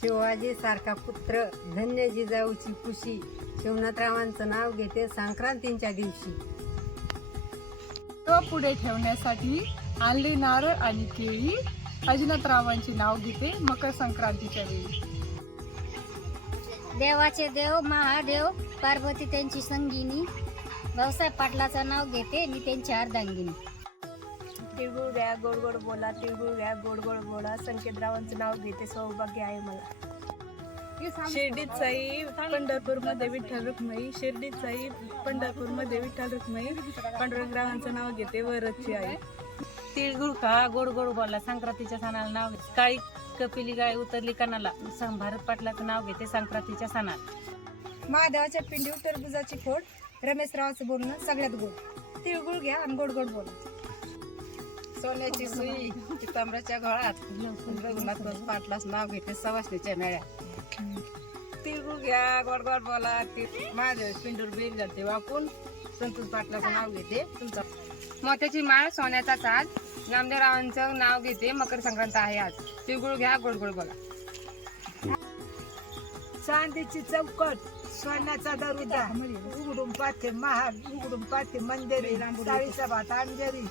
शिवाजी सारखा पुत्र धन्य जिजाऊची खुशी शिवनाथरावांचं नाव घेते संक्रांतीच्या दिवशी. तो पुढे ठेवण्यासाठी आणली नारळ आणि केळी अजिनतरावांचे नाव घेते मकर संक्रांतीच्या वेळी. देवाचे देव महादेव पार्वती त्यांची संगिनी भाऊसाहेब पाटलाचं नाव घेते मी त्यांची अर्धांगिनी. तिळगुळ घ्या गोड गोड बोला तिळगुळ घ्या गोड गोड बोला. संकेतरावांचं नाव घेते सौभाग्य आहे मला. शिर्डीत साई पंढरपूरमध्ये विठ्ठल रुक्मई. शिर्डीत साई पंढरपूरमध्ये विठ्ठल रुक्मई. पांडुरंगरावांचं नाव घेते वरची आई. तिळगुळ खा गोड गोड बोला. संक्रांतीच्या सणाला नाव. काळी कपिली गाय उतरली कणाला. भारत पाटलाचं नाव घेते संक्रांतीच्या सणाला. महादेवाच्या पिंडीवर टरबुजाची फोड रमेशरावाचं बोलणं सगळ्यात गोड. तिळगुळ घ्या आणि गोड गोड बोला. सोन्याची सुई पितांबराच्या घोळात रघुनाथ पाटलाच नाव घेते सवासणीच्या मेळ्या तिळगुळ घ्या गोड बोला. बोला महादेव पिंडूर बेल घालते वापून संतोष पाटलाचं नाव घेते. तुमचा मोत्याची माळ सोन्याचा चाल नामदेवरावांचं नाव घेते. मकर संक्रांत आहे आज. तिळगुळ घ्या गोडगोड बोला. चांदीची चौकट सोन्याचा दरुदा. उघडून पाथे महाग उघडून पाथे मंदिरी. साळीचा भात अंजरी.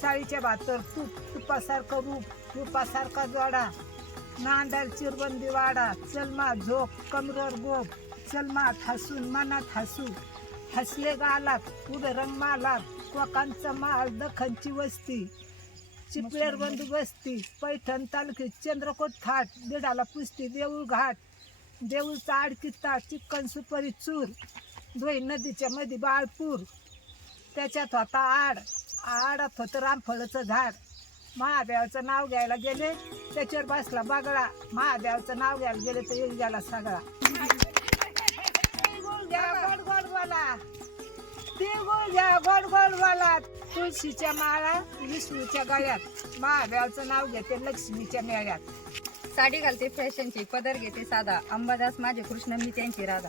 साळीच्या भातर तूप तुपासारखं रूप तुपासारखा जोडा. नांदर चिरबंदी वाडा. चलमा झोप कमरवर गोप. चलमा हसून मनात हसू. हसले गालात पुढे रंग मालात कोकांचा माल दखनची वस्ती. चिपळेर बंदोबस्ती. पैठण तालुक्यात चंद्रकोट थाट बिडाला पुस्ती देऊळ घाट. देऊळचा आडकित्ता चिक्कन सुपारी चूर. धोई नदीच्या मध्ये बाळपूर. त्याच्यात होता आड. आडात होतं रामफळाचं झाड. महादेवाचं नाव घ्यायला गेले त्याच्यावर बसला बागळा. महादेवाचं नाव घ्यायला गेले तर येऊन गेला सगळा. घ्या गोड गोड बोला तिळगुळ घ्या गोड गोड बोला तुळशीच्या माळा विष्णूच्या गळ्यात. महादेवाचं नाव घेते लक्ष्मीच्या मेळ्यात. साडी घालते फॅशनची पदर घेते साधा. अंबादास माझे कृष्ण मी त्यांची राधा.